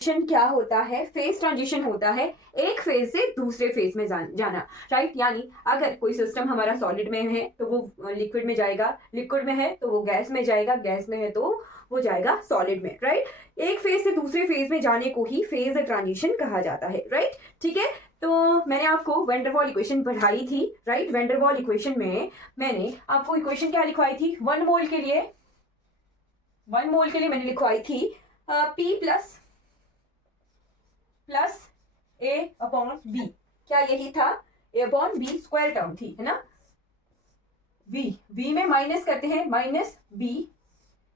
क्या होता है, फेज ट्रांजिशन होता है एक फेज से दूसरे फेज में जाना, राइट। यानी अगर कोई सिस्टम हमारा सॉलिड में है तो वो लिक्विड में जाएगा, लिक्विड में है तो वो गैस में जाएगा, गैस में है तो वो जाएगा सॉलिड में, राइट। एक फेज से दूसरे फेज में जाने को ही फेज ट्रांजिशन कहा जाता है, राइट। ठीक है, तो मैंने आपको वैंडरवॉल इक्वेशन पढ़ाई थी, राइट। वैंडरवॉल इक्वेशन में मैंने आपको इक्वेशन क्या लिखवाई थी, 1 मोल के लिए, 1 मोल के लिए मैंने लिखवाई थी P plus A upon B। क्या यही था, A upon B square term थी, है ना। V में माइनस करते हैं, minus B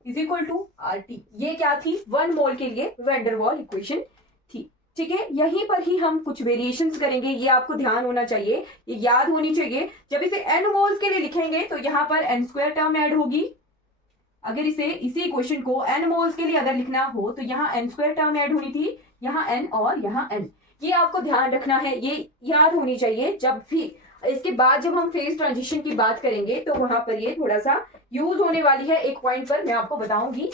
is equal to RT। ये क्या थी, 1 मोल के लिए वैंडरवॉल इक्वेशन थी। ठीक है, यहीं पर ही हम कुछ वेरिएशंस करेंगे, ये आपको ध्यान होना चाहिए, ये याद होनी चाहिए। जब इसे n मोल्स के लिए लिखेंगे तो यहाँ पर n स्क्वायर टर्म ऐड होगी। अगर इसी इक्वेशन को n मोल्स के लिए अगर लिखना हो तो यहाँ n स्क्वायर टर्म ऐड होनी थी, यहाँ n और यहाँ n। ये आपको ध्यान रखना है, ये याद होनी चाहिए। जब भी इसके बाद जब हम फेज ट्रांजिशन की बात करेंगे तो वहां पर ये थोड़ा सा यूज होने वाली है, एक पॉइंट पर मैं आपको बताऊंगी,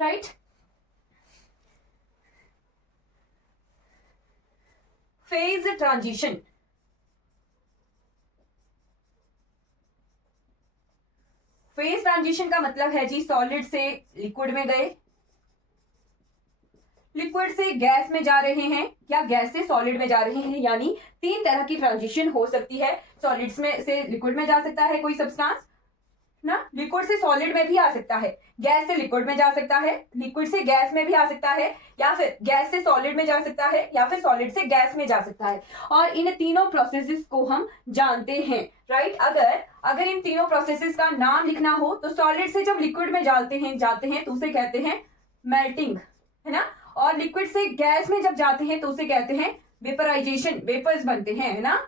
right. Phase transition, phase transition का मतलब है जी सॉलिड से लिक्विड में गए, लिक्विड से गैस में जा रहे हैं या गैस से सॉलिड में जा रहे हैं। यानी 3 तरह की ट्रांजिशन हो सकती है। सॉलिड्स में से लिक्विड में जा सकता है कोई सब्सटेंस ना, लिक्विड से सॉलिड में भी आ सकता है, गैस से लिक्विड में जा सकता है, लिक्विड से गैस में भी आ सकता है, या फिर गैस से सॉलिड में जा सकता है, या फिर सॉलिड से गैस में जा सकता है। और इन तीनों प्रोसेसेस को हम जानते हैं, राइट। अगर इन तीनों प्रोसेसेस का नाम लिखना हो तो सॉलिड से जब लिक्विड में जाते हैं तो उसे कहते हैं मेल्टिंग, है ना। और लिक्विड से गैस में जब जाते हैं तो उसे कहते हैं वेपराइजेशन, वेपर्स बनते हैं, है ना।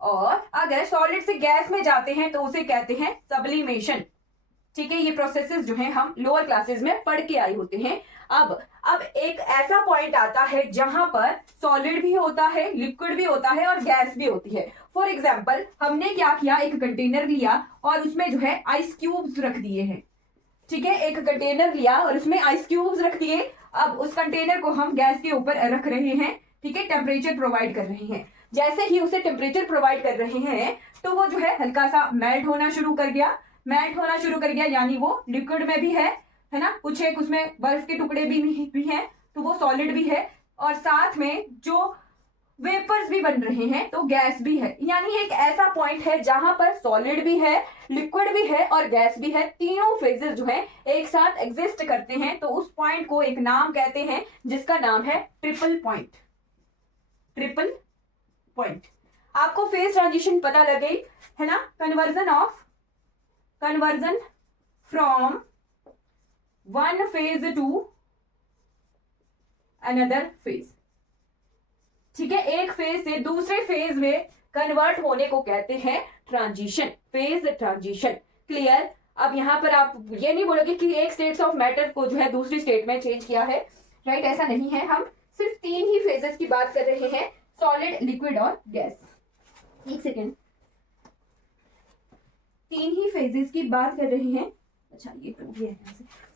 और अगर सॉलिड से गैस में जाते हैं तो उसे कहते हैं सब्लिमेशन। ठीक है, ये प्रोसेसेस जो हैं हम लोअर क्लासेस में पढ़ के आए होते हैं। अब एक ऐसा पॉइंट आता है जहां पर सॉलिड भी होता है, लिक्विड भी होता है और गैस भी होती है। फॉर एग्जाम्पल हमने क्या किया, एक कंटेनर लिया और उसमें जो है आइस क्यूब्स रख दिए हैं। ठीक है, एक कंटेनर लिया और उसमें आइस क्यूब्स रख दिए। अब उस कंटेनर को हम गैस के ऊपर रख रहे हैं, ठीक है, टेम्परेचर प्रोवाइड कर रहे हैं। जैसे ही उसे टेम्परेचर प्रोवाइड कर रहे हैं तो वो जो है हल्का सा मेल्ट होना शुरू कर गया, यानी वो लिक्विड में भी है ना, कुछ एक उसमें बर्फ के टुकड़े भी हैं, तो वो सॉलिड भी है, और साथ में जो वेपर्स भी बन रहे हैं तो गैस भी है। यानी एक ऐसा पॉइंट है जहां पर सॉलिड भी है, लिक्विड भी है और गैस भी है, तीनों फेजेस जो है एक साथ एग्जिस्ट करते हैं। तो उस पॉइंट को एक नाम कहते हैं जिसका नाम है ट्रिपल पॉइंट। Triple point. आपको फेज ट्रांजिशन पता लगे, है ना, conversion from one phase to another phase. ठीक है, एक फेज से दूसरे फेज में कन्वर्ट होने को कहते हैं ट्रांजिशन, फेज ट्रांजिशन। क्लियर। अब यहां पर आप ये नहीं बोलोगे कि एक स्टेट्स ऑफ मैटर को जो है दूसरी स्टेट में चेंज किया है, राइट, ऐसा नहीं है। हम सिर्फ 3 ही फेजेस की बात कर रहे हैं, सॉलिड, लिक्विड और गैस। एक सेकेंड, 3 ही फेजेस की बात कर रहे हैं। अच्छा, ये है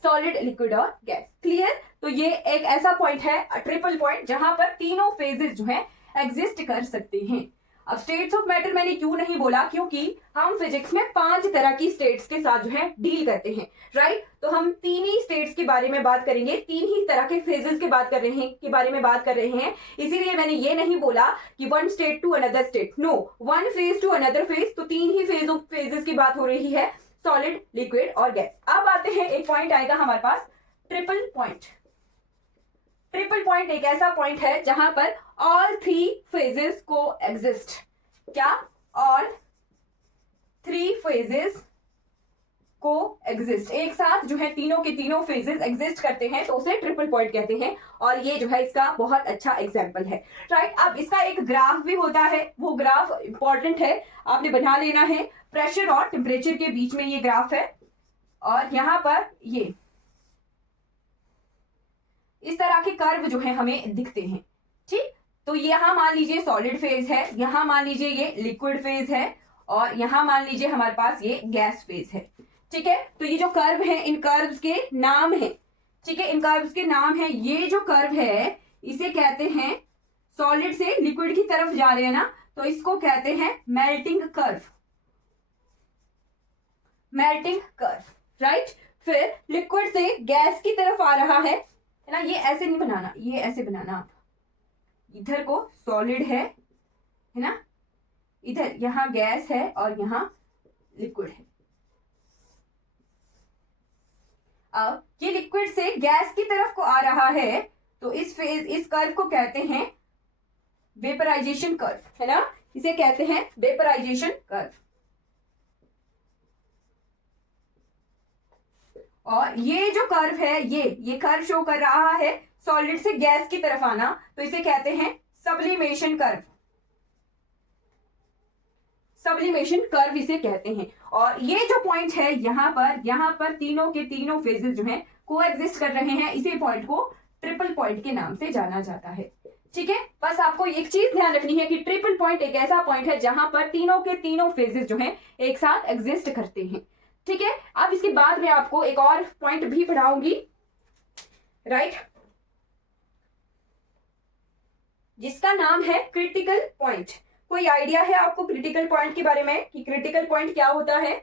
सॉलिड, लिक्विड और गैस। क्लियर। तो ये एक ऐसा पॉइंट है, ट्रिपल पॉइंट, जहां पर तीनों फेजेस जो है एग्जिस्ट कर सकते हैं। अब स्टेट्स ऑफ मैटर मैंने क्यों नहीं बोला, क्योंकि हम फिजिक्स में 5 तरह की स्टेट्स के साथ जो है डील करते हैं, राइट। तो हम 3 ही स्टेट्स के बारे में बात करेंगे, 3 ही तरह के फेजेस के बारे में बात कर रहे हैं। इसीलिए मैंने ये नहीं बोला कि one state to another state, no, one phase to another phase. तो 3 ही फेजेस की बात हो रही है, सॉलिड, लिक्विड और गैस। अब आते हैं, एक पॉइंट आएगा हमारे पास, ट्रिपल पॉइंट। ट्रिपल पॉइंट एक ऐसा पॉइंट है जहां पर ऑल 3 फेजेस को एग्जिस्ट। क्या? ऑल 3 फेजेस को एग्जिस्ट, एक साथ जो है तीनों के तीनों फेजेस एग्जिस्ट करते हैं, तो उसे ट्रिपल पॉइंट कहते हैं। और ये जो है इसका बहुत अच्छा एग्जांपल है, राइट। अब इसका एक ग्राफ भी होता है, वो ग्राफ इंपॉर्टेंट है, आपने बना लेना है। प्रेशर और टेम्परेचर के बीच में ये ग्राफ है, और यहां पर ये इस तरह के कर्व जो है हमें दिखते हैं, ठीक। तो यहां मान लीजिए सॉलिड फेज है, यहां मान लीजिए ये लिक्विड फेज है, और यहां मान लीजिए हमारे पास ये गैस फेज है, ठीक है। तो ये जो कर्व है, इन कर्व्स के नाम है, ठीक है, इन कर्व्स के नाम है। ये जो कर्व है इसे कहते हैं, सॉलिड से लिक्विड की तरफ जा रहे हैं ना, तो इसको कहते हैं melting curve, melting curve, right. फिर लिक्विड से गैस की तरफ आ रहा है ना, ये ऐसे नहीं बनाना, ये ऐसे बनाना आप, इधर को सॉलिड है ना, इधर यहां गैस है और यहां लिक्विड है। अब ये लिक्विड से गैस की तरफ को आ रहा है, तो इस कर्व को कहते हैं वेपराइजेशन कर्व, है ना, इसे कहते हैं वेपराइजेशन कर्व। और ये जो कर्व है, ये कर्व शो कर रहा है सॉलिड से गैस की तरफ आना, तो इसे कहते हैं सब्लिमेशन कर्व, सब्लिमेशन कर्व इसे कहते हैं। और ये जो पॉइंट है यहाँ पर तीनों के तीनों फेजेस जो हैं कोएग्जिस्ट कर रहे हैं, इसी पॉइंट को ट्रिपल पॉइंट के नाम से जाना जाता है। ठीक है, बस आपको एक चीज ध्यान रखनी है कि ट्रिपल पॉइंट एक ऐसा पॉइंट है जहां पर तीनों के तीनों फेजेस जो हैं एक साथ एग्जिस्ट करते हैं। ठीक है, अब इसके बाद में आपको एक और पॉइंट भी पढ़ाऊंगी, राइट, जिसका नाम है क्रिटिकल पॉइंट। कोई आइडिया है आपको क्रिटिकल पॉइंट के बारे में कि क्रिटिकल पॉइंट क्या होता है?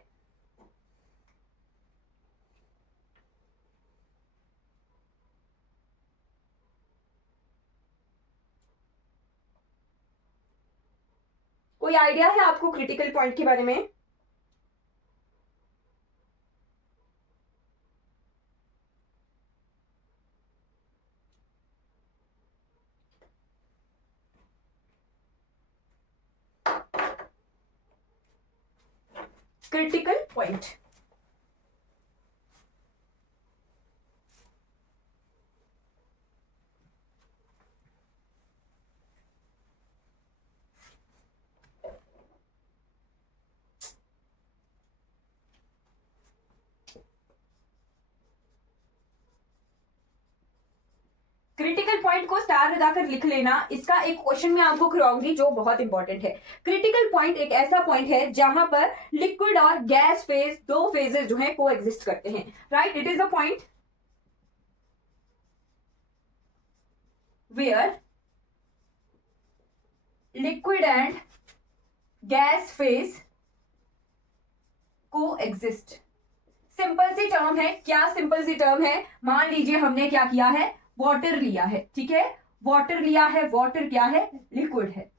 कोई आइडिया है आपको क्रिटिकल पॉइंट के बारे में? क्रिटिकल पॉइंट, क्रिटिकल पॉइंट को स्टार लगाकर लिख लेना। इसका एक क्वेश्चन मैं आपको कराऊंगी जो बहुत इंपॉर्टेंट है। क्रिटिकल पॉइंट एक ऐसा पॉइंट है जहां पर लिक्विड और गैस फेज, दो फेजेस जो है को एग्जिस्ट करते हैं, right. It is a point where liquid and gas phase coexist. Simple सी टर्म है, क्या सिंपल सी टर्म है? मान लीजिए हमने क्या किया है, वाटर लिया है, ठीक है, वाटर लिया है, वाटर क्या है, लिक्विड है,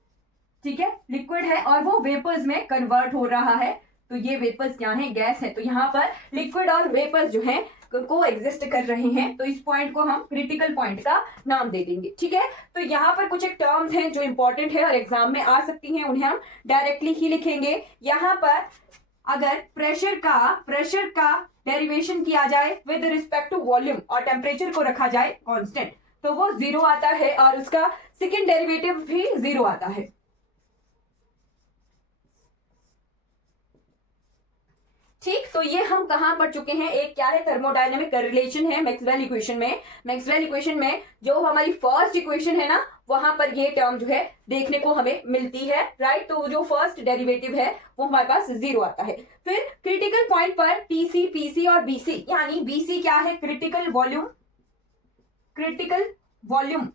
ठीक है, लिक्विड है और वो वेपर्स में कन्वर्ट हो रहा है, तो ये वेपर्स क्या है, गैस है। तो यहाँ पर लिक्विड और वेपर्स जो है को एग्जिस्ट कर रहे हैं, तो इस पॉइंट को हम क्रिटिकल पॉइंट का नाम दे देंगे। ठीक है, तो यहाँ पर कुछ एक टर्म्स हैं जो इंपॉर्टेंट है और एग्जाम में आ सकती हैं, उन्हें हम डायरेक्टली ही लिखेंगे। यहाँ पर अगर प्रेशर का डेरिवेशन किया जाए विद रिस्पेक्ट टू वॉल्यूम और टेम्परेचर को रखा जाए कांस्टेंट, तो वो जीरो आता है और उसका सेकंड डेरिवेटिव भी जीरो आता है। ठीक, तो ये हम कहां पढ़ चुके हैं, एक क्या है, थर्मोडायनेमिक रिलेशन है मैक्सवेल इक्वेशन में। मैक्सवेल इक्वेशन में जो हमारी फर्स्ट इक्वेशन है ना, वहां पर ये टर्म जो है देखने को हमें मिलती है, राइट। तो जो फर्स्ट डेरिवेटिव है वो हमारे पास जीरो आता है। फिर क्रिटिकल पॉइंट पर टीसी, पीसी और बीसी, यानी बीसी क्या है, critical volume, critical volume,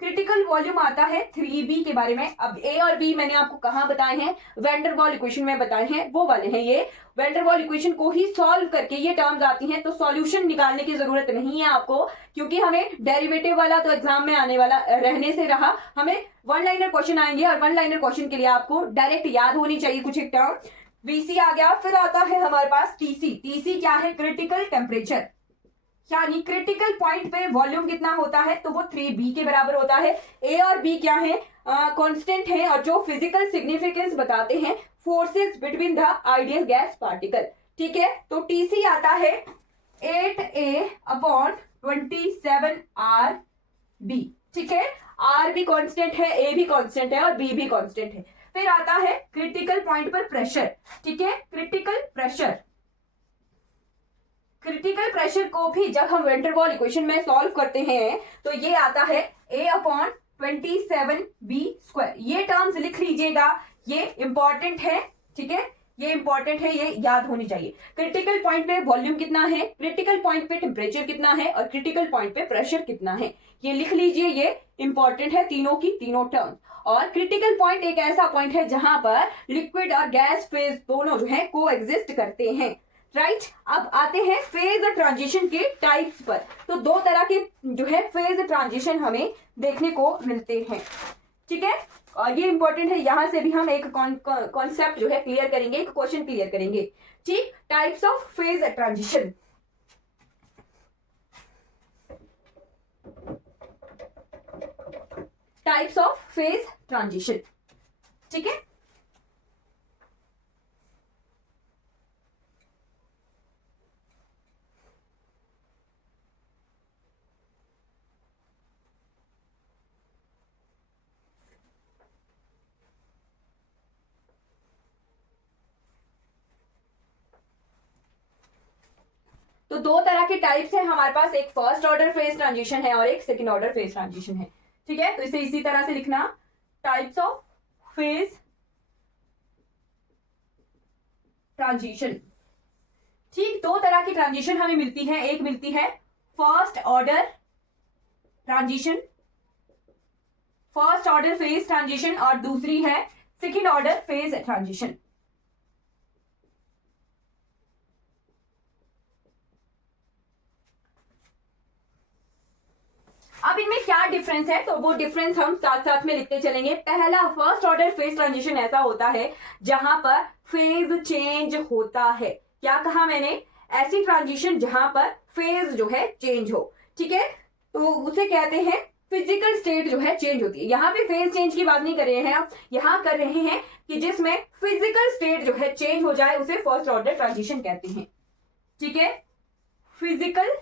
critical volume आता है 3b के बारे में। अब ए और बी मैंने आपको कहां बताए हैं, वैन डर वाल इक्वेशन में बताए हैं, वो वाले हैं ये। वैन डर वाल इक्वेशन को ही सॉल्व करके ये टर्म्स आती हैं, तो सॉल्यूशन निकालने की जरूरत नहीं है आपको, क्योंकि हमें डेरिवेटिव वाला तो एग्जाम में आने वाला रहने से रहा, हमें वन लाइनर क्वेश्चन आएंगे और वन लाइनर क्वेश्चन के लिए आपको डायरेक्ट याद होनी चाहिए कुछ एक टर्म। वीसी आ गया, फिर आता है हमारे पास टीसी। टीसी क्या है, क्रिटिकल टेम्परेचर, यानी क्रिटिकल पॉइंट पे वॉल्यूम कितना होता है, तो वो 3b के बराबर होता है। ए और बी क्या है, कांस्टेंट है और जो फिजिकल सिग्निफिकेंस बताते हैं forces between the ideal gas particle. ठीक है, तो टीसी आता है 8a/27 ठीक है, आर भी कांस्टेंट है, ए भी कांस्टेंट है और बी भी कांस्टेंट है। फिर आता है क्रिटिकल पॉइंट पर प्रेशर, ठीक है, क्रिटिकल प्रेशर। क्रिटिकल प्रेशर को भी जब हम वैन डर वाल इक्वेशन में सॉल्व करते हैं तो ये आता है a/27b²। ये टर्म्स लिख लीजिएगा, ये इंपॉर्टेंट है, ठीक है, ये इंपॉर्टेंट है, ये याद होनी चाहिए। क्रिटिकल पॉइंट पे वॉल्यूम कितना है, क्रिटिकल पॉइंट पे टेम्परेचर कितना है और क्रिटिकल पॉइंट पे प्रेशर कितना है, ये लिख लीजिए, ये इंपॉर्टेंट है तीनों की तीनों टर्म। और क्रिटिकल पॉइंट एक ऐसा पॉइंट है जहां पर लिक्विड और गैस फेज दोनों जो है को एग्जिस्ट करते हैं, राइट। अब आते हैं फेज ट्रांजिशन के टाइप्स पर। तो दो तरह के जो है फेज ट्रांजिशन हमें देखने को मिलते हैं, ठीक है। और ये इंपॉर्टेंट है, यहां से भी हम एक कॉन्सेप्ट जो है क्लियर करेंगे, एक क्वेश्चन क्लियर करेंगे, ठीक। Types of phase transition, types of phase transition, ठीक है। तो दो तरह के टाइप्स हैं हमारे पास, एक फर्स्ट ऑर्डर फेज ट्रांजिशन है और एक सेकंड ऑर्डर फेज ट्रांजिशन है, ठीक है। तो इसे इसी तरह से लिखना, टाइप्स ऑफ फेज ट्रांजिशन, ठीक। दो तरह की ट्रांजिशन हमें मिलती है, एक मिलती है first order transition, first order phase transition, और दूसरी है सेकंड ऑर्डर फेज ट्रांजिशन। अब इनमें क्या डिफरेंस है, तो वो डिफरेंस हम साथ साथ में लिखते चलेंगे। पहला, फर्स्ट ऑर्डर फेज ट्रांजिशन ऐसा होता है जहां पर फेज चेंज होता है। क्या कहा मैंने, ऐसी ट्रांजिशन जहां पर फेज जो है चेंज हो, ठीक है। तो उसे कहते हैं फिजिकल स्टेट जो है चेंज होती है। यहाँ पे फेज चेंज की बात नहीं कर रहे हैं हम, यहाँ कर रहे हैं कि जिसमें फिजिकल स्टेट जो है चेंज हो जाए उसे फर्स्ट ऑर्डर ट्रांजिशन कहते हैं, ठीक है। फिजिकल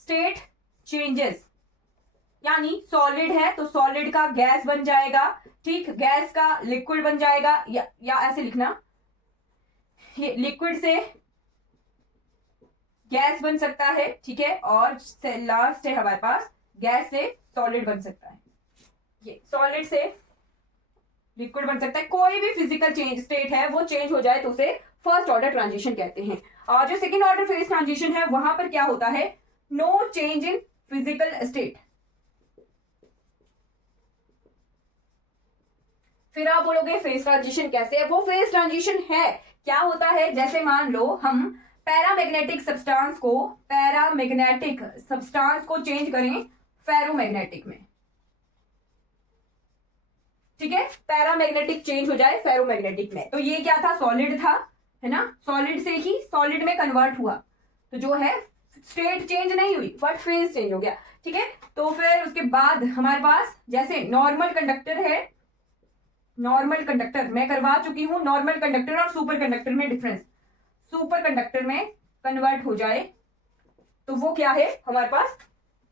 स्टेट चेंजेस, यानी सॉलिड है तो सॉलिड का गैस बन जाएगा, ठीक, गैस का लिक्विड बन जाएगा, या ऐसे लिखना, ये लिक्विड से गैस बन सकता है, ठीक है। और लास्ट है हमारे पास, गैस से सॉलिड बन सकता है, ये सॉलिड से लिक्विड बन सकता है। कोई भी फिजिकल चेंज स्टेट है वो चेंज हो जाए तो उसे फर्स्ट ऑर्डर ट्रांजिशन कहते हैं। और जो सेकेंड ऑर्डर फेज ट्रांजिशन है वहां पर क्या होता है, no change in physical state. फिर आप बोलोगे फेज ट्रांजिशन कैसे है, वो फेज ट्रांजिशन है, क्या होता है, जैसे मान लो हम पैरामैग्नेटिक सब्सटेंस को चेंज करें फेरोमैग्नेटिक में, ठीक है। पैरामैग्नेटिक चेंज हो जाए फेरोमैग्नेटिक में, तो ये क्या था, सॉलिड था, है ना, सॉलिड से ही सॉलिड में कन्वर्ट हुआ, तो जो है स्टेट चेंज नहीं हुई बट फेज चेंज हो गया, ठीक है। तो फिर उसके बाद हमारे पास जैसे नॉर्मल कंडक्टर है, नॉर्मल कंडक्टर मैं करवा चुकी हूं, नॉर्मल कंडक्टर और सुपर कंडक्टर में डिफरेंस, सुपर कंडक्टर में कन्वर्ट हो जाए तो वो क्या है हमारे पास,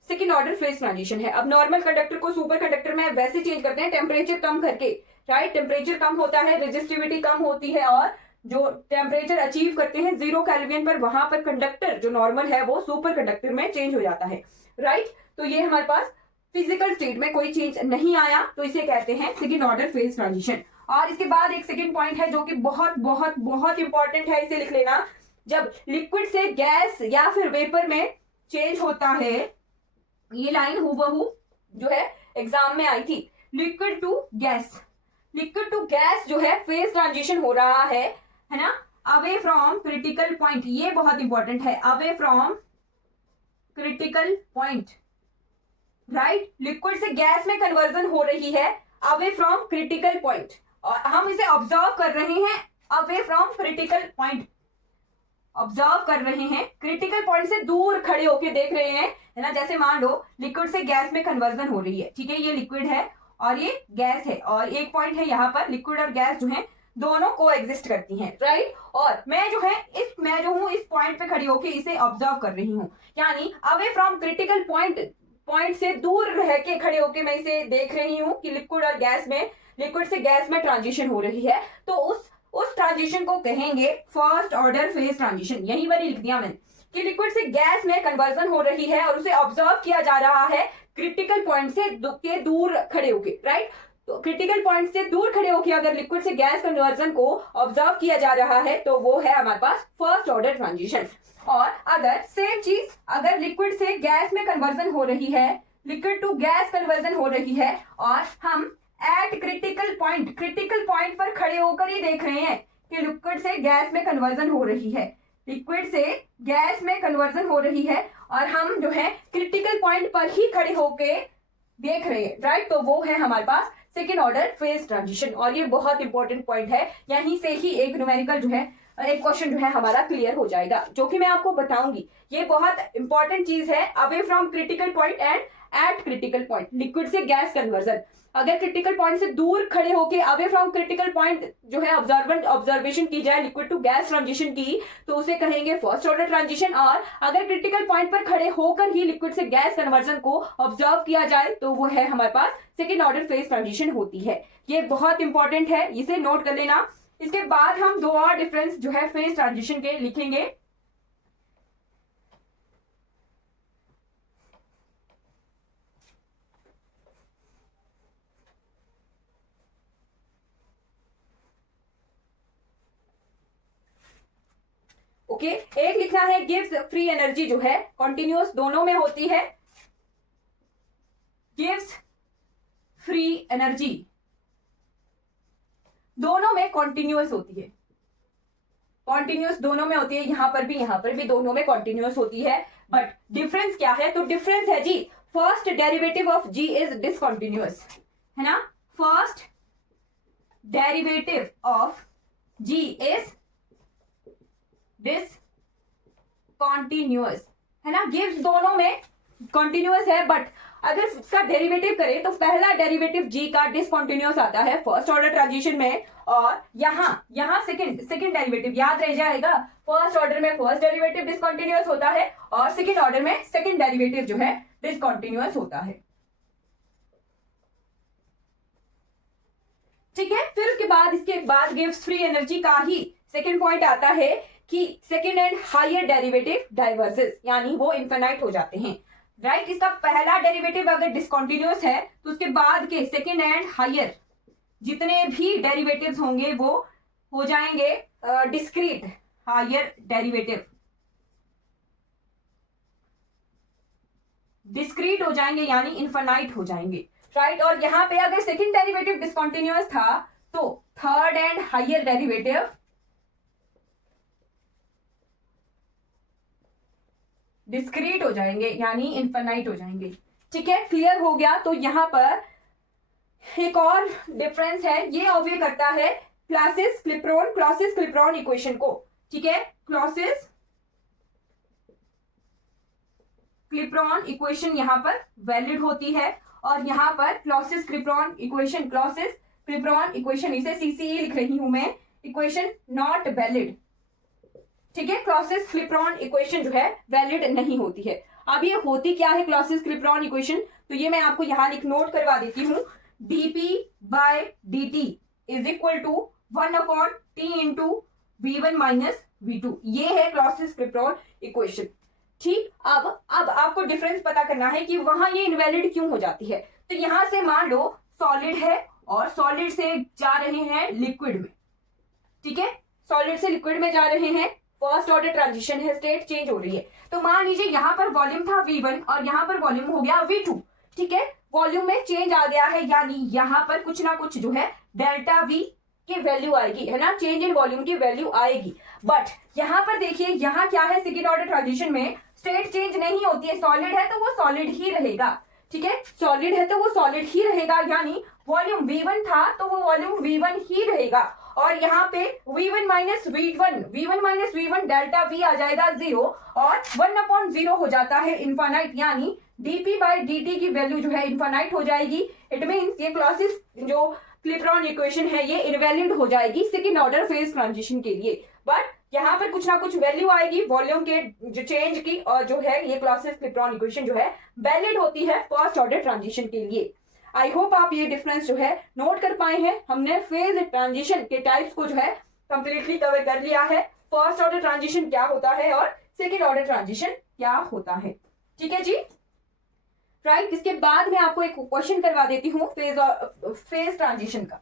सेकेंड ऑर्डर फेज ट्रांजिशन है। अब नॉर्मल कंडक्टर को सुपर कंडक्टर में वैसे चेंज करते हैं टेम्परेचर कम करके, राइट। टेम्परेचर कम होता है, रेजिस्टिविटी कम होती है, और जो टेम्परेचर अचीव करते हैं 0 केल्विन पर, वहां पर कंडक्टर जो नॉर्मल है वो सुपर कंडक्टर में चेंज हो जाता है, राइट। तो ये हमारे पास फिजिकल स्टेट में कोई चेंज नहीं आया, तो इसे कहते हैं सेकेंड ऑर्डर फेज ट्रांजिशन। और इसके बाद एक सेकेंड पॉइंट है जो कि बहुत बहुत बहुत इंपॉर्टेंट है, इसे लिख लेना, जब लिक्विड से गैस या फिर वेपर में चेंज होता है, ये लाइन हूबहू जो है एग्जाम में आई थी, liquid to gas, liquid to gas जो है फेज ट्रांजिशन हो रहा है ना, अवे फ्रॉम क्रिटिकल पॉइंट, ये बहुत इंपॉर्टेंट है, away from critical point, right. Liquid से गैस में कन्वर्जन हो रही है अवे फ्रॉम क्रिटिकल पॉइंट, और हम इसे ऑब्जर्व कर रहे हैं away from critical point, observe कर रहे हैं, क्रिटिकल पॉइंट से दूर खड़े होके देख रहे हैं, है ना। जैसे मान लो लिक्विड से गैस में कन्वर्जन हो रही है, ठीक है, ये लिक्विड है और ये गैस है, और एक पॉइंट है यहाँ पर, लिक्विड और गैस जो है दोनों को एग्जिस्ट करती हैं, राइट। और मैं जो हूँ इस पॉइंट पे खड़ी होके इसे ऑब्जर्व कर रही हूँ, यानी अवे फ्रॉम क्रिटिकल पॉइंट से दूर रह के खड़े होके मैं इसे देख रही हूँ कि लिक्विड से गैस में ट्रांजिशन हो रही है, तो उस ट्रांजिशन को कहेंगे फर्स्ट ऑर्डर फेज ट्रांजिशन। यही मैंने लिख दिया मैंने कि लिक्विड से गैस में कन्वर्जन हो रही है और उसे ऑब्जर्व किया जा रहा है क्रिटिकल पॉइंट से के दूर खड़े होके, राइट। तो क्रिटिकल पॉइंट से दूर खड़े होकर अगर लिक्विड से गैस कन्वर्जन को ऑब्जर्व किया जा रहा है तो वो है हमारे पास फर्स्ट ऑर्डर ट्रांजिशन। और अगर सेम चीज अगर लिक्विड से गैस में कन्वर्जन हो रही है, लिक्विड टू गैस कन्वर्जन हो रही है और हम एट क्रिटिकल पॉइंट पर खड़े होकर ही देख रहे हैं कि लिक्विड से गैस में कन्वर्जन हो रही है, लिक्विड से गैस में कन्वर्जन हो रही है और हम जो है क्रिटिकल पॉइंट पर ही खड़े होके देख रहे हैं, राइट। तो वो है हमारे पास सेकेंड ऑर्डर फेज ट्रांजिशन। और ये बहुत इंपॉर्टेंट पॉइंट है, यहीं से ही एक न्यूमेरिकल जो है एक क्वेश्चन जो है हमारा क्लियर हो जाएगा, जो कि मैं आपको बताऊंगी। ये बहुत इंपॉर्टेंट चीज है, away from critical point and eight critical point, liquid से गैस कन्वर्जन। अगर क्रिटिकल पॉइंट से दूर खड़े होके अवे फ्रॉम क्रिटिकल पॉइंट जो है ऑब्जर्वेशन की जाए लिक्विड टू गैस ट्रांजिशन की, तो उसे कहेंगे फर्स्ट ऑर्डर ट्रांजिशन। और अगर क्रिटिकल पॉइंट पर खड़े होकर ही लिक्विड से गैस कन्वर्जन को ऑब्जर्व किया जाए तो वो है हमारे पास सेकेंड ऑर्डर फेज ट्रांजिशन होती है। ये बहुत इंपॉर्टेंट है, इसे नोट कर लेना। इसके बाद हम दो और डिफरेंस जो है फेज ट्रांजिशन के लिखेंगे। ओके, एक लिखना है गिव्स फ्री एनर्जी जो है कॉन्टिन्यूअस दोनों में होती है, गिव्स फ्री एनर्जी दोनों में कॉन्टिन्यूअस होती है, कॉन्टिन्यूअस दोनों में होती है, यहां पर भी दोनों में कॉन्टिन्यूअस होती है। बट डिफरेंस क्या है? तो डिफरेंस है G first derivative of G is discontinuous, है ना। First derivative of G is discontinuous, है ना। गिव्स दोनों में कॉन्टिन्यूअस है, बट अगर इसका डेरिवेटिव करें तो पहला डेरिवेटिव जी का डिसकॉन्टिन्यूअस आता है फर्स्ट ऑर्डर ट्रांजिशन में, और यहां सेकंड डेरिवेटिव याद रह जाएगा। फर्स्ट ऑर्डर में फर्स्ट डेरिवेटिव डिसकॉन्टिन्यूअस होता है और सेकंड ऑर्डर में सेकंड डेरिवेटिव जो है डिसकॉन्टिन्यूअस होता है, ठीक है। फिर उसके बाद इसके बाद गिव्स फ्री एनर्जी का ही सेकंड पॉइंट आता है कि second and higher derivative diverges, यानी वो इनफिनाइट हो जाते हैं, राइट। इसका पहला डेरिवेटिव अगर डिसकॉन्टिन्यूअस है तो उसके बाद के सेकंड एंड हायर जितने भी डेरिवेटिव्स होंगे वो हो जाएंगे डिस्क्रीट हायर डेरिवेटिव, डिस्क्रीट हो जाएंगे यानी इनफिनाइट हो जाएंगे, राइट। और यहां पे अगर सेकंड डेरिवेटिव डिसकॉन्टिन्यूअस था तो third and higher derivative discrete हो जाएंगे यानी इनफिनाइट हो जाएंगे, ठीक है। क्लियर हो गया। तो यहां पर एक और डिफरेंस है, ये ऑब्जर्व करता है क्लासिस क्लिप्रॉन इक्वेशन को, ठीक है। क्लासिस क्लिप्रॉन इक्वेशन यहां पर वैलिड होती है और यहां पर क्लासिस क्लिप्रॉन इक्वेशन इसे सीसीई लिख रही हूं मैं, इक्वेशन नॉट वैलिड, ठीक है। क्लासिस क्लिप्रॉन इक्वेशन जो है वैलिड नहीं होती है। अब ये होती क्या है क्लासिस क्लिप्रॉन इक्वेशन? तो ये मैं आपको यहां नोट करवा देती हूं, dp by dt is equal to 1/t into v1 minus v2, ये है क्लासिस क्लिप्रॉन इक्वेशन, ठीक। अब आपको डिफरेंस पता करना है कि वहां ये इनवैलिड क्यों हो जाती है। तो यहां से मान लो सॉलिड है और सॉलिड से जा रहे हैं लिक्विड में, ठीक है। सॉलिड से लिक्विड में जा रहे हैं, फर्स्ट ऑर्डर ट्रांजिशन है, स्टेट चेंज हो रही है। तो मान लीजिए यहां पर वॉल्यूम था v1 और यहां पर वॉल्यूम हो गया v2, ठीक है। वॉल्यूम में चेंज आ गया है यानी यहां पर कुछ ना कुछ जो है डेल्टा v की वैल्यू आएगी, है ना, चेंज इन वॉल्यूम की वैल्यू आएगी। बट यहां पर देखिए यहां क्या है, सेकेंड ऑर्डर ट्रांजिशन में स्टेट चेंज नहीं होती है, सॉलिड है तो वो सॉलिड ही रहेगा, ठीक है। सॉलिड है तो वो सॉलिड ही रहेगा यानी वॉल्यूम v1 था तो वो वॉल्यूम v1 ही रहेगा और यहाँ पे v1 minus v1 delta v आ जाएगा 0 और 1/0 हो जाता है इनफाइनाइट, यानी dp बाई dt की वैल्यू जो है इनफाइनाइट हो जाएगी। इट मीन्स ये क्लासिस जो क्लिप्रॉन इक्वेशन है ये इनवैलिड हो जाएगी सेकेंड ऑर्डर फेज ट्रांजिशन के लिए। बट यहाँ पर कुछ ना कुछ वैल्यू आएगी वॉल्यूम के जो चेंज की, और जो है ये क्लासिस क्लिप्रॉन इक्वेशन जो है वैलिड होती है फर्स्ट ऑर्डर ट्रांजिशन के लिए। आई होप आप ये डिफरेंस जो है नोट कर पाए हैं। हमने फेज ट्रांजिशन के टाइप्स को जो है कंप्लीटली कवर कर लिया है, फर्स्ट ऑर्डर ट्रांजिशन क्या होता है और सेकेंड ऑर्डर ट्रांजिशन क्या होता है, ठीक है जी। राइट। इसके बाद मैं आपको एक क्वेश्चन करवा देती हूँ फेज ट्रांजिशन का,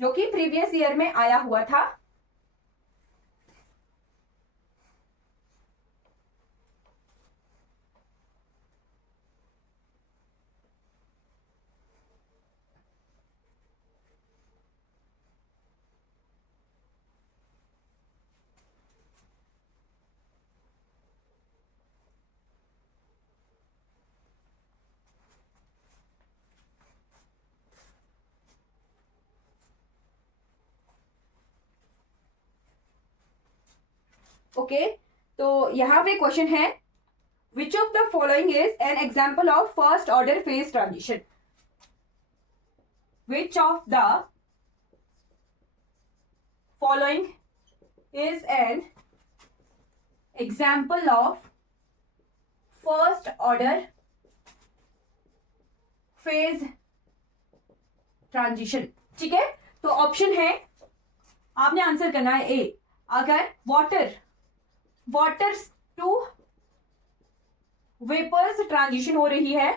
जो कि प्रीवियस ईयर में आया हुआ था। ओके तो यहाँ पे क्वेश्चन है, which of the following is an example of first order phase transition? Which of the following is an example of first order phase transition? ठीक है, तो ऑप्शन है, आपने आंसर करना है ए, अगर वाटर टू वेपर्स ट्रांजिशन हो रही है।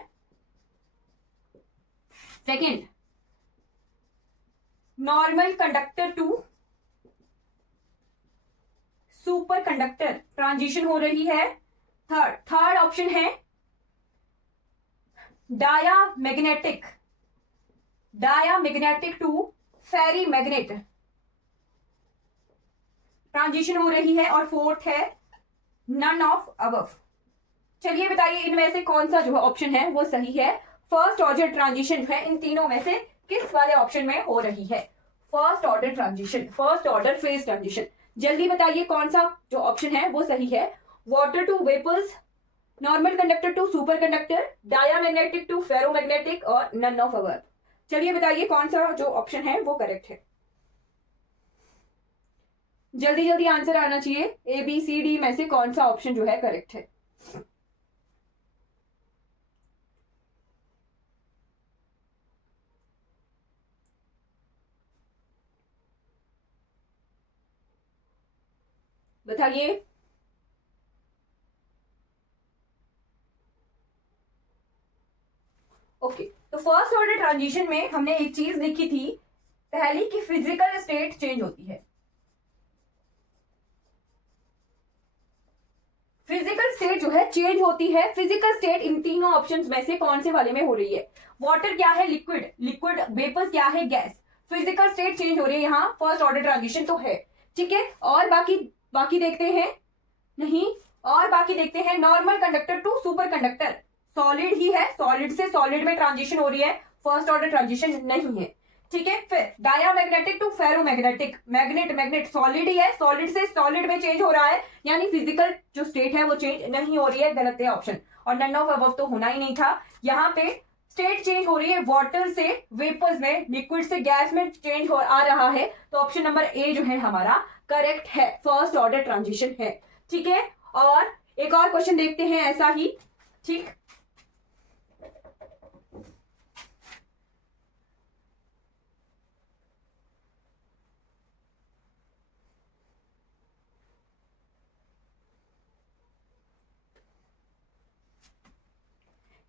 Second, normal conductor to super conductor transition हो रही है। थर्ड ऑप्शन है diamagnetic to ferrimagnet transition हो रही है। और फोर्थ है नन ऑफ अबव। चलिए बताइए इनमें से कौन सा जो है ऑप्शन है वो सही है। फर्स्ट ऑर्डर ट्रांजिशन जो है इन तीनों में से किस वाले ऑप्शन में हो रही है? First order transition, first order phase transition. जल्दी बताइए कौन सा जो ऑप्शन है वो सही है। Water to vapours, normal conductor to super conductor, diamagnetic to ferromagnetic और नन ऑफ अबव। चलिए बताइए कौन सा जो ऑप्शन है वो करेक्ट है। जल्दी जल्दी आंसर आना चाहिए। ए बी सी डी में से कौन सा ऑप्शन जो है करेक्ट है? बताइए। ओके तो फर्स्ट ऑर्डर ट्रांजिशन में हमने एक चीज लिखी थी पहली कि फिजिकल स्टेट चेंज होती है। फिजिकल स्टेट जो है चेंज होती है। फिजिकल स्टेट इन तीनों ऑप्शंस में से कौन से वाले में हो रही है? वाटर क्या है? लिक्विड वेपर्स क्या है? गैस। फिजिकल स्टेट चेंज हो रही है, यहाँ फर्स्ट ऑर्डर ट्रांजिशन तो है। ठीक है, और बाकी देखते हैं, नहीं, और बाकी देखते हैं normal conductor to super conductor. Solid ही है, सॉलिड से सॉलिड में ट्रांजिशन हो रही है, फर्स्ट ऑर्डर ट्रांजिशन नहीं है। ठीक है, फिर diamagnetic to ferromagnetic, magnet solid ही है, सॉलिड से सॉलिड में चेंज हो रहा है, यानी फिजिकल जो स्टेट है वो चेंज नहीं हो रही है, गलत है ऑप्शन। और नन ऑफ अबव तो होना ही नहीं था। यहाँ पे स्टेट चेंज हो रही है, वाटर से वेपर्स में, लिक्विड से गैस में चेंज आ रहा है, तो ऑप्शन नंबर ए जो है हमारा करेक्ट है, फर्स्ट ऑर्डर ट्रांजिशन है। ठीक है, और एक और क्वेश्चन देखते हैं ऐसा ही। ठीक,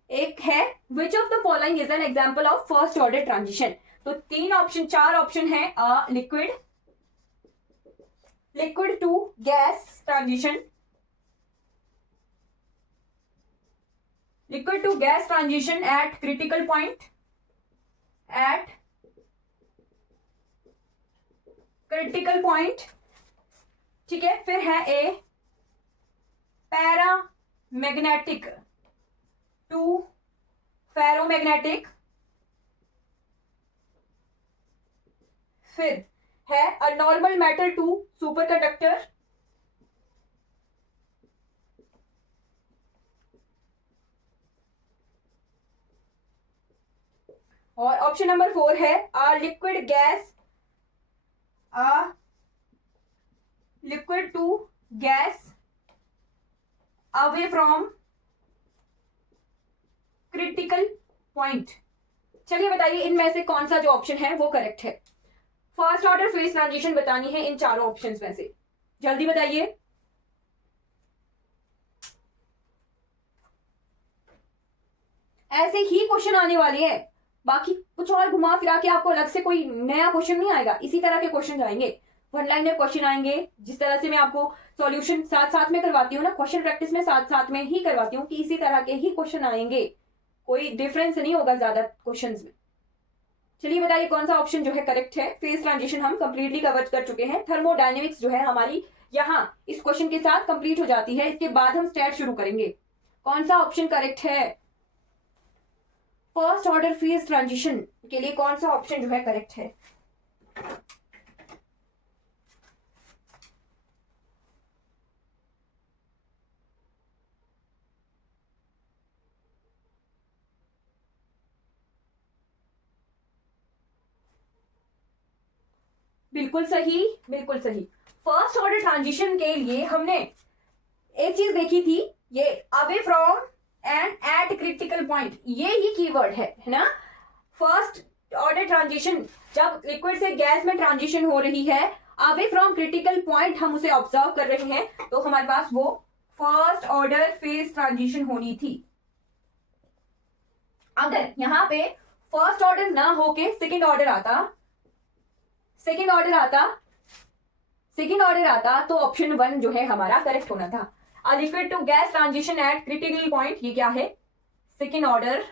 एक है which of the following is an example of first order transition. तो चार ऑप्शन है। Liquid to gas transition, liquid to gas transition at critical point, ठीक है, फिर है ए पैरामैग्नेटिक टू फेरोमैग्नेटिक, फिर है a normal metal to super conductor, और ऑप्शन नंबर 4 है a liquid to gas away from critical point. चलिए बताइए इनमें से कौन सा जो ऑप्शन है वो करेक्ट है। फर्स्ट ऑर्डर फेज ट्रांजिशन बतानी है इन चारों ऑप्शंस में से, जल्दी बताइए। ऐसे ही क्वेश्चन आने वाले हैं, बाकी कुछ और घुमा फिरा के आपको अलग से कोई नया क्वेश्चन नहीं आएगा, इसी तरह के क्वेश्चन आएंगे, वन लाइनर क्वेश्चन आएंगे। जिस तरह से मैं आपको सॉल्यूशन साथ साथ में करवाती हूँ ना, क्वेश्चन प्रैक्टिस में साथ साथ में ही करवाती हूँ कि इसी तरह के ही क्वेश्चन आएंगे, कोई डिफरेंस नहीं होगा ज्यादा क्वेश्चंस में। चलिए बताइए कौन सा ऑप्शन जो है करेक्ट है। फेज ट्रांजिशन हम कंप्लीटली कवर कर चुके हैं। थर्मोडायनेमिक्स जो है हमारी यहाँ इस क्वेश्चन के साथ कंप्लीट हो जाती है, इसके बाद हम स्टैट शुरू करेंगे। कौन सा ऑप्शन करेक्ट है? फर्स्ट ऑर्डर फेज ट्रांजिशन के लिए कौन सा ऑप्शन जो है करेक्ट है? बिल्कुल सही, बिल्कुल सही। फर्स्ट ऑर्डर ट्रांजिशन के लिए हमने एक चीज देखी थी, ये away from and eight critical point, ये ही कीवर्ड है ना। फर्स्ट ऑर्डर ट्रांजिशन जब लिक्विड से गैस में ट्रांजिशन हो रही है, अवे फ्रॉम क्रिटिकल पॉइंट हम उसे ऑब्जर्व कर रहे हैं, तो हमारे पास वो फर्स्ट ऑर्डर फेज ट्रांजिशन होनी थी। अगर यहाँ पे फर्स्ट ऑर्डर ना होके सेकेंड ऑर्डर आता तो ऑप्शन 1 जो है हमारा करेक्ट होना था। Liquid to gas transition at critical point, ये क्या है? सेकेंड ऑर्डर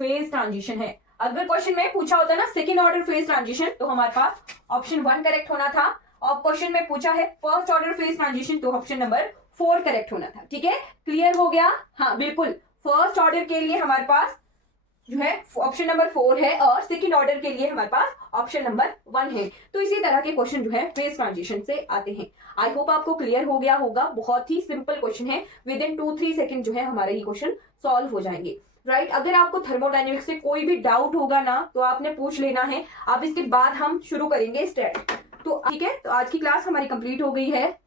फेज ट्रांजिशन है। अगर क्वेश्चन में पूछा होता ना सेकेंड ऑर्डर फेज ट्रांजिशन, तो हमारे पास ऑप्शन 1 करेक्ट होना था। और क्वेश्चन में पूछा है फर्स्ट ऑर्डर फेज ट्रांजिशन, तो ऑप्शन नंबर 4 करेक्ट होना था। ठीक है, क्लियर हो गया? हाँ बिल्कुल, फर्स्ट ऑर्डर के लिए हमारे पास जो है ऑप्शन नंबर 4 है और सेकंड ऑर्डर के लिए हमारे पास ऑप्शन नंबर 1 है। तो इसी तरह के क्वेश्चन जो है फेज ट्रांजिशन से आते हैं। आई होप आपको क्लियर हो गया होगा। बहुत ही सिंपल क्वेश्चन है, विद इन 2-3 सेकंड जो है हमारे ये क्वेश्चन सॉल्व हो जाएंगे। राइट, अगर आपको थर्मोडायनेमिक्स से कोई भी डाउट होगा ना, तो आपने पूछ लेना है। अब इसके बाद हम शुरू करेंगे स्टैट। तो ठीक है, तो आज की क्लास हमारी कंप्लीट हो गई है।